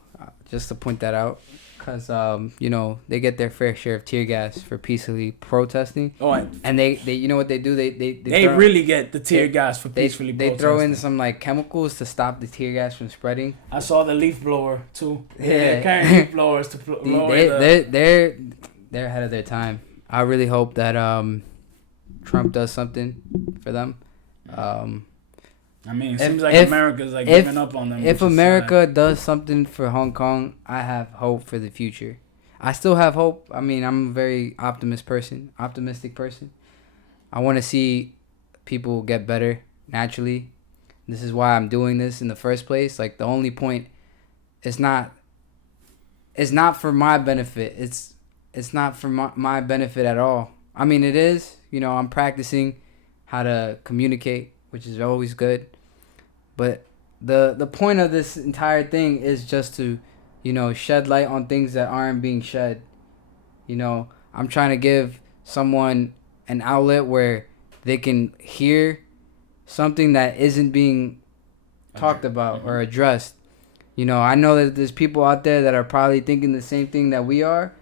just to point that out. Cause you know, they get their fair share of tear gas for peacefully protesting. Oh, And they you know what they do? They throw, really get the tear gas for peacefully they protesting. throw in some like chemicals to stop the tear gas from spreading. I saw the leaf blower too. Yeah. They're carrying leaf blowers to lower They're ahead of their time. I really hope that Trump does something for them. I mean, it seems like America's like giving up on them. If America does something for Hong Kong, I have hope for the future. I still have hope. I mean, I'm a very optimistic person. I want to see people get better naturally. This is why I'm doing this in the first place. Like, the only point, it's not for my benefit. It's not for my benefit at all. I mean, it is. You know, I'm practicing how to communicate, which is always good. But the point of this entire thing is just to, you know, shed light on things that aren't being shed. You know, I'm trying to give someone an outlet where they can hear something that isn't being talked about or addressed. You know, I know that there's people out there that are probably thinking the same thing that we are,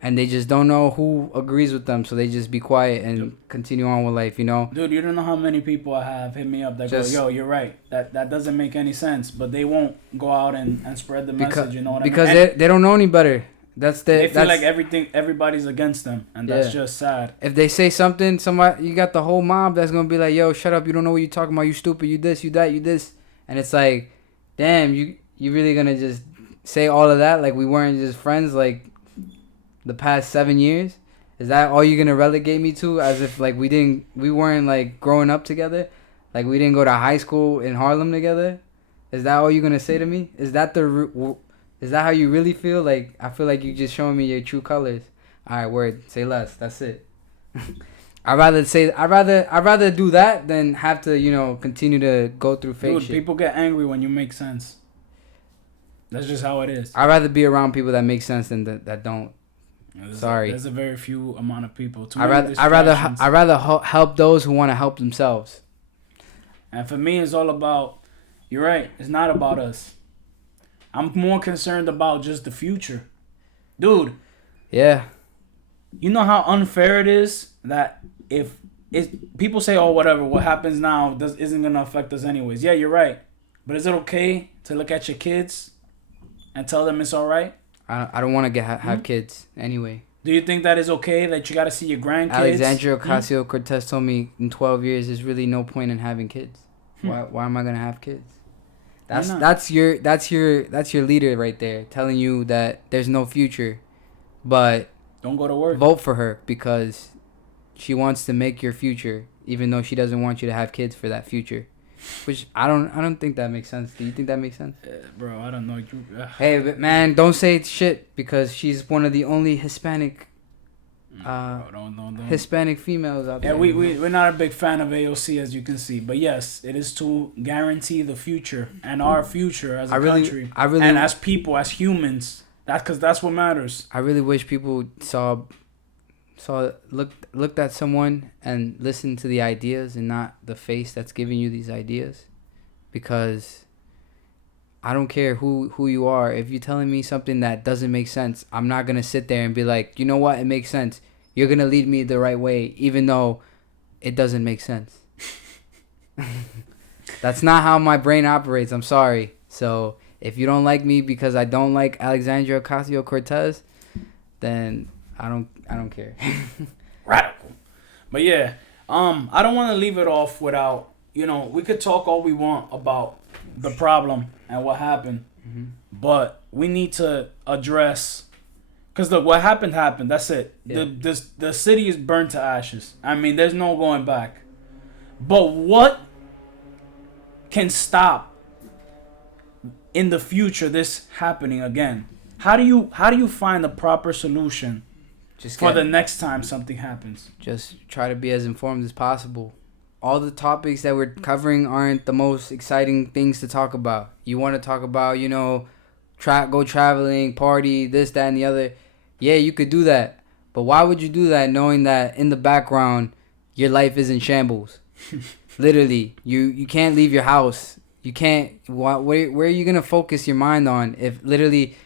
and they just don't know who agrees with them, so they just be quiet and continue on with life, you know? Dude, you don't know how many people I have hit me up that go, yo, you're right. That doesn't make any sense, but they won't go out and spread the message, you know what I mean? Because they don't know any better. They feel like everybody's against them, and that's just sad. If they say something, you got the whole mob that's going to be like, yo, shut up, you don't know what you're talking about, you stupid, you this, you that, you this. And it's like, damn, you really going to just say all of that like we weren't just friends, like, the past 7 years? Is that all you're gonna relegate me to? As if like we weren't like growing up together, like we didn't go to high school in Harlem together? Is that all you're gonna say to me? Is that how you really feel? Like, I feel like you just showing me your true colors. All right, word, say less. That's it. I'd rather do that than have to, you know, continue to go through fake shit. People get angry when you make sense. That's just how it is. I'd rather be around people that make sense than that don't. There's a very few amount of people. I'd rather help those who want to help themselves. And for me, it's all about. You're right. It's not about us. I'm more concerned about just the future, dude. Yeah. You know how unfair it is that if people say, oh, whatever, what happens now isn't gonna affect us anyways. Yeah, you're right. But is it okay to look at your kids and tell them it's all right? I don't want to have kids anyway. Do you think that is okay, that you got to see your grandkids? Alexandria Ocasio-Cortez told me in 12 years there's really no point in having kids. Why am I gonna have kids? That's your leader right there, telling you that there's no future, but don't go to work. Vote for her because she wants to make your future, even though she doesn't want you to have kids for that future. Which I don't think that makes sense. Do you think that makes sense? Bro, I don't know. Hey, but man, don't say shit because she's one of the only Hispanic Hispanic females out there. Yeah, we're not a big fan of AOC, as you can see. But yes, it is to guarantee the future and our future as a country. And as people, as humans. Because that's what matters. I really wish people looked at someone and listened to the ideas and not the face that's giving you these ideas, because I don't care who you are. If you're telling me something that doesn't make sense, I'm not gonna sit there and be like, you know what, it makes sense. You're gonna lead me the right way even though it doesn't make sense. That's not how my brain operates. I'm sorry. So if you don't like me because I don't like Alexandria Ocasio-Cortez, then I don't care. Radical. But yeah, I don't want to leave it off without, we could talk all we want about the problem and what happened, but we need to address, because look, what happened, that's it. Yeah. The city is burnt to ashes. I mean, there's no going back. But what can stop in the future this happening again? How do you find the proper solution for the next time something happens? Just try to be as informed as possible. All the topics that we're covering aren't the most exciting things to talk about. You want to talk about, go traveling, party, this, that, and the other. Yeah, you could do that. But why would you do that knowing that in the background, your life is in shambles? Literally, you can't leave your house. You can't. Where are you going to focus your mind on if literally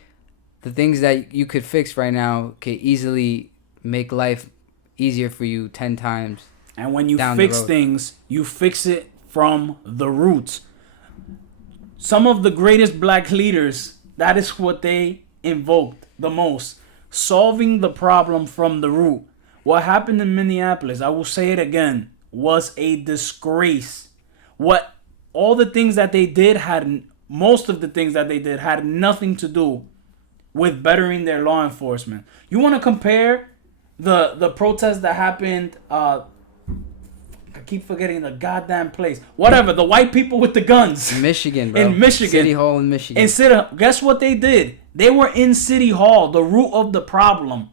the things that you could fix right now could easily make life easier for you 10 times. And when you down fix the road. things, you fix it from the roots. Some of the greatest black leaders, that is what they invoked the most. Solving the problem from the root. What happened in Minneapolis, I will say it again, was a disgrace. All the things that they did most of the things that they did had nothing to do with bettering their law enforcement. You want to compare the protest that happened, I keep forgetting the goddamn place. Whatever, the white people with the guns. Michigan, bro. In Michigan. City Hall in Michigan. Guess what they did? They were in City Hall, the root of the problem,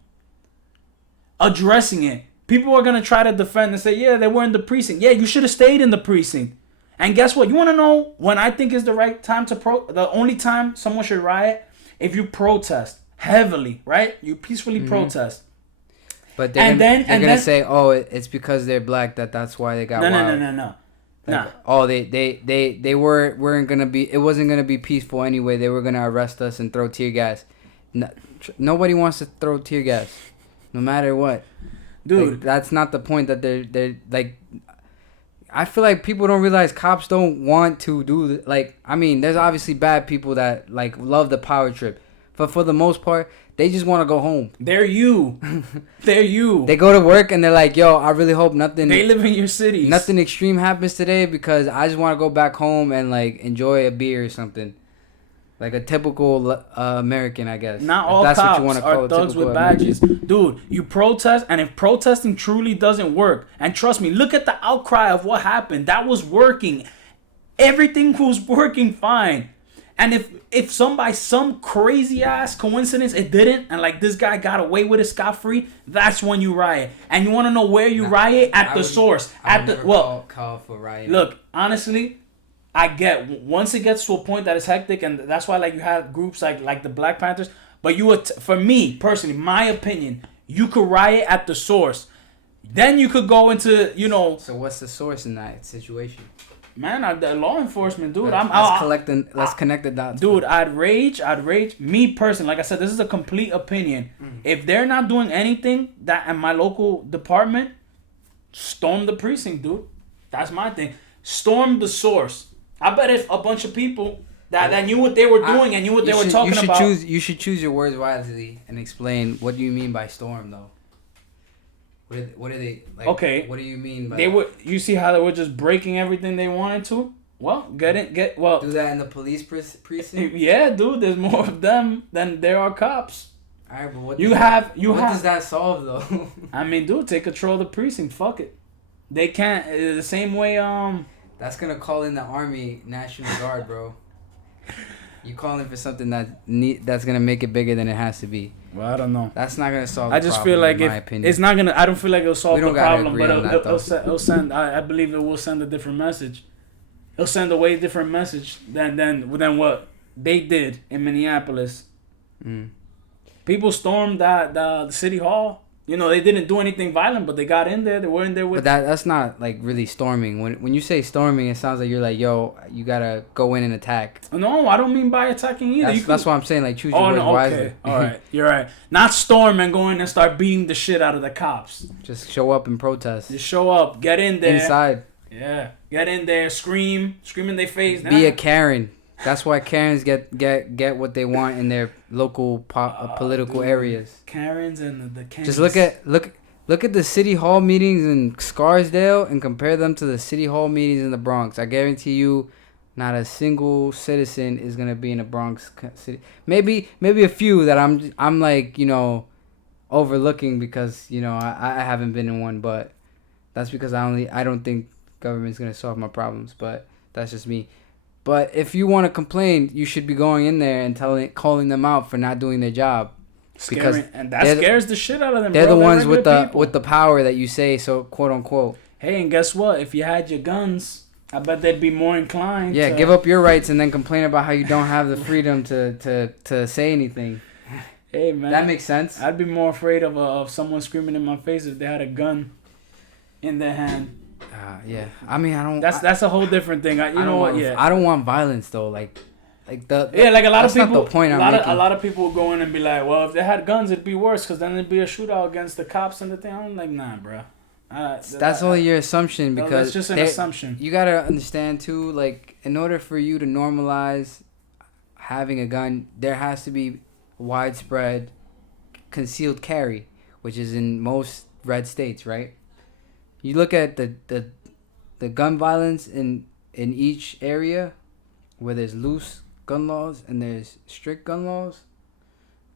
addressing it. People are going to try to defend and say, yeah, they were in the precinct. Yeah, you should have stayed in the precinct. And guess what? You want to know when I think is the right time to the only time someone should riot? If you protest heavily, right? You peacefully protest. But they're gonna say, oh, it's because they're black that's why they got wild. No. Like, oh, they weren't gonna be. It wasn't gonna be peaceful anyway. They were gonna arrest us and throw tear gas. Nobody wants to throw tear gas, no matter what. Dude, like, that's not the point. That they're like. I feel like people don't realize cops don't want to do like. I mean, there's obviously bad people that like love the power trip, but for the most part, they just want to go home. They're you. They're you. They go to work and they're like, yo, I really hope nothing. They live in your cities. Nothing extreme happens today because I just want to go back home and like enjoy a beer or something. Like a typical American, I guess. Not all cops are thugs with badges. Dude, you protest, and if protesting truly doesn't work, and trust me, look at the outcry of what happened. That was working. Everything was working fine. And if some crazy ass coincidence it didn't, and like this guy got away with it scot-free, that's when you riot. And you want to know where you riot? At the source. Call for rioting. Look, honestly, I get once it gets to a point that it's hectic, and that's why like you have groups like the Black Panthers. But you would, for me personally, my opinion, you could riot at the source. Then you could go into So what's the source in that situation? Man, the law enforcement, dude. Let's connect the dots. Dude, I'd rage. Me personally, like I said, this is a complete opinion. If they're not doing anything that in my local department, storm the precinct, dude. That's my thing. Storm the source. I bet if a bunch of people that knew what they were doing and knew what they were talking about. You should choose your words wisely and explain what do you mean by storm, though. What are they like? Okay. What do you mean by You see how they were just breaking everything they wanted to? Well, do that in the police precinct? Yeah, dude. There's more of them than there are cops. All right, but what does that solve though? I mean, dude, take control of the precinct. Fuck it. They can't the same way. That's gonna call in the Army National Guard, bro. You calling for something that's gonna make it bigger than it has to be. Well, I don't know. That's not gonna solve. I just feel like it's not gonna. I don't feel like it'll solve the problem, but it'll send. I believe it will send a different message. It'll send a way different message than what they did in Minneapolis. People stormed the city hall. They didn't do anything violent, but they got in there. They were in there with. But that's not like really storming. When you say storming, it sounds like you're like, yo, you gotta go in and attack. No, I don't mean by attacking either. That's what I'm saying. Like choose your words wisely. Okay. All right, you're right. Not storm and go in and start beating the shit out of the cops. Just show up and protest. Just show up. Get in there. Inside. Yeah. Get in there. Scream in their face. Be a Karen. That's why Karens get what they want in their local political areas. Karens and the Karens. Just look at the city hall meetings in Scarsdale and compare them to the city hall meetings in the Bronx. I guarantee you, not a single citizen is gonna be in the Bronx city. Maybe a few that I'm like overlooking because I haven't been in one, but that's because I don't think government's gonna solve my problems. But that's just me. But if you want to complain, you should be going in there and calling them out for not doing their job. Because and that scares the shit out of them. They're the ones with the power that you say so, quote unquote. Hey, and guess what? If you had your guns, I bet they'd be more inclined. Yeah, give up your rights and then complain about how you don't have the freedom to say anything. Hey man, that makes sense. I'd be more afraid of someone screaming in my face if they had a gun in their hand. Yeah, I mean, I don't. That's a whole different thing. You know what? Yeah, I don't want violence though. Like like like a lot of people. Not the point a lot of people will go in and be like, well, if they had guns, it'd be worse because then it'd be a shootout against the cops and the thing. I'm like, nah, bro. That's only your assumption because that's just an assumption. You gotta understand too, like in order for you to normalize having a gun, there has to be widespread concealed carry, which is in most red states, right? You look at the gun violence in each area where there's loose gun laws and there's strict gun laws.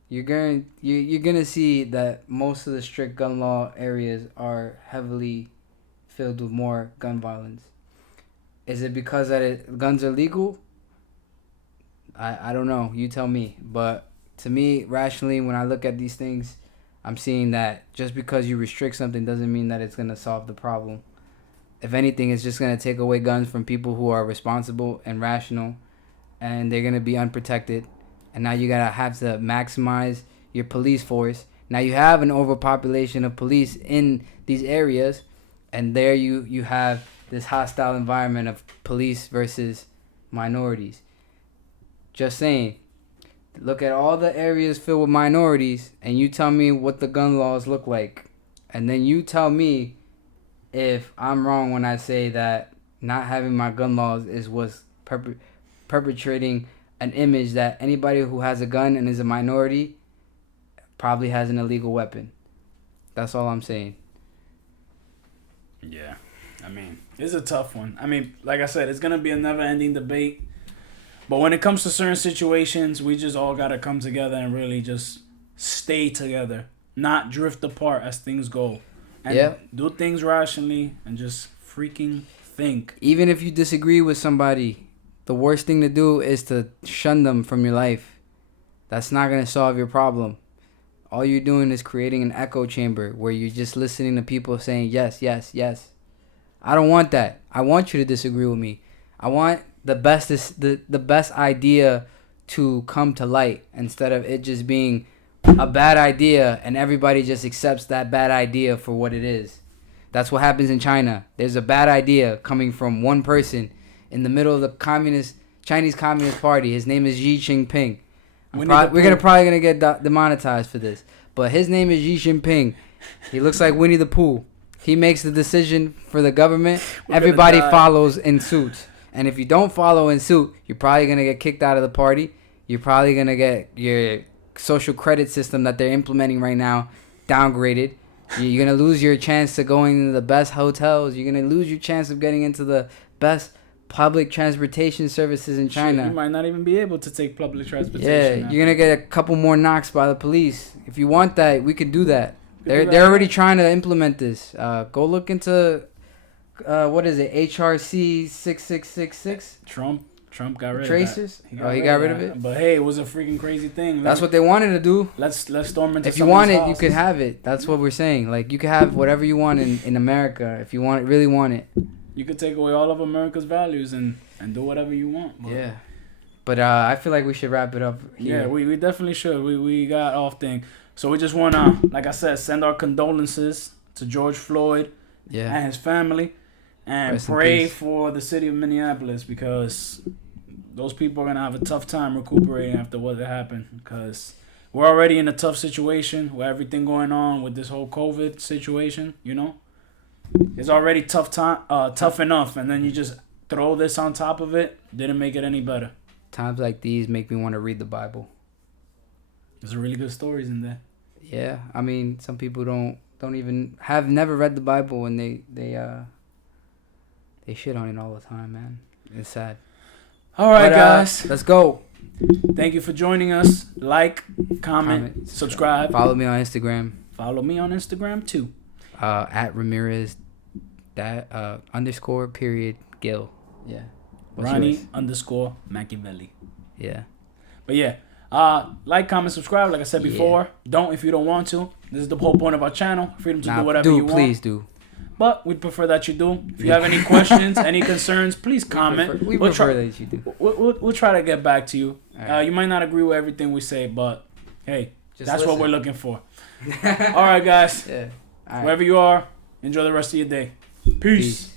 You're gonna see that most of the strict gun law areas are heavily filled with more gun violence. Is it because guns are legal? I don't know. You tell me. But to me, rationally, when I look at these things, I'm seeing that just because you restrict something doesn't mean that it's gonna solve the problem. If anything, it's just gonna take away guns from people who are responsible and rational, and they're gonna be unprotected. And now you gotta have to maximize your police force. Now you have an overpopulation of police in these areas, and there you have this hostile environment of police versus minorities. Just saying, look at all the areas filled with minorities, and you tell me what the gun laws look like, and then you tell me if I'm wrong when I say that not having my gun laws is what's perpetrating an image that anybody who has a gun and is a minority probably has an illegal weapon. That's all I'm saying. Yeah. I mean, it's a tough one. I mean, like I said, it's going to be a never-ending debate. But when it comes to certain situations, we just all got to come together and really just stay together. Not drift apart as things go. And do things rationally and just freaking think. Even if you disagree with somebody, the worst thing to do is to shun them from your life. That's not going to solve your problem. All you're doing is creating an echo chamber where you're just listening to people saying yes, yes, yes. I don't want that. I want you to disagree with me. I want the best idea to come to light instead of it just being a bad idea and everybody just accepts that bad idea for what it is. That's what happens in China. There's a bad idea coming from one person in the middle of the Chinese Communist Party. His name is Xi Jinping. We're probably gonna get demonetized for this, but his name is Xi Jinping. He looks like Winnie the Pooh. He makes the decision for the government. Everybody follows in suit, and if you don't follow in suit, you're probably gonna get kicked out of the party. You're probably gonna get your social credit system that they're implementing right now downgraded. You're gonna lose your chance to going into the best hotels. You're gonna lose your chance of getting into the best public transportation services in China. You might not even be able to take public transportation. Yeah, you're gonna get a couple more knocks by the police. If you want that, we could do that. They're already trying to implement this. Go look into what is it? HRC 6666. Trump got rid of Tracers? that. He got rid of it. But hey, it was a freaking crazy thing. That's what they wanted to do. Let's storm into. If you want it, you could have it. That's what we're saying. Like you could have whatever you want in America. If you really want it. You could take away all of America's values and do whatever you want. Yeah. But I feel like we should wrap it up here. Yeah, we definitely should. We got off thing. So we just want to, like I said, send our condolences to George Floyd and his family. And pray for the city of Minneapolis because those people are going to have a tough time recuperating after what happened. Because we're already in a tough situation with everything going on with this whole COVID situation, you know. It's already tough enough, and then you just throw this on top of it. Didn't make it any better. Times like these make me want to read the Bible. There's really good stories in there. Yeah, I mean, some people don't even have never read the Bible, and they shit on it all the time, man. It's sad. All right, guys, let's go. Thank you for joining us. Like, comment, subscribe. Follow me on Instagram. Follow me on Instagram too. At Ramirez __ Gil. Yeah. Ronnie _ Machiavelli. Yeah. But yeah, like, comment, subscribe. Like I said before, don't if you don't want to. This is the whole point of our channel. Freedom to do whatever you want. Please do. But we'd prefer that you do. If you have any questions, any concerns, please comment. We prefer that you do. We'll try to get back to you. Right. You might not agree with everything we say, but hey, that's what we're looking for. All right, guys. Yeah. All right. Wherever you are, enjoy the rest of your day. Peace.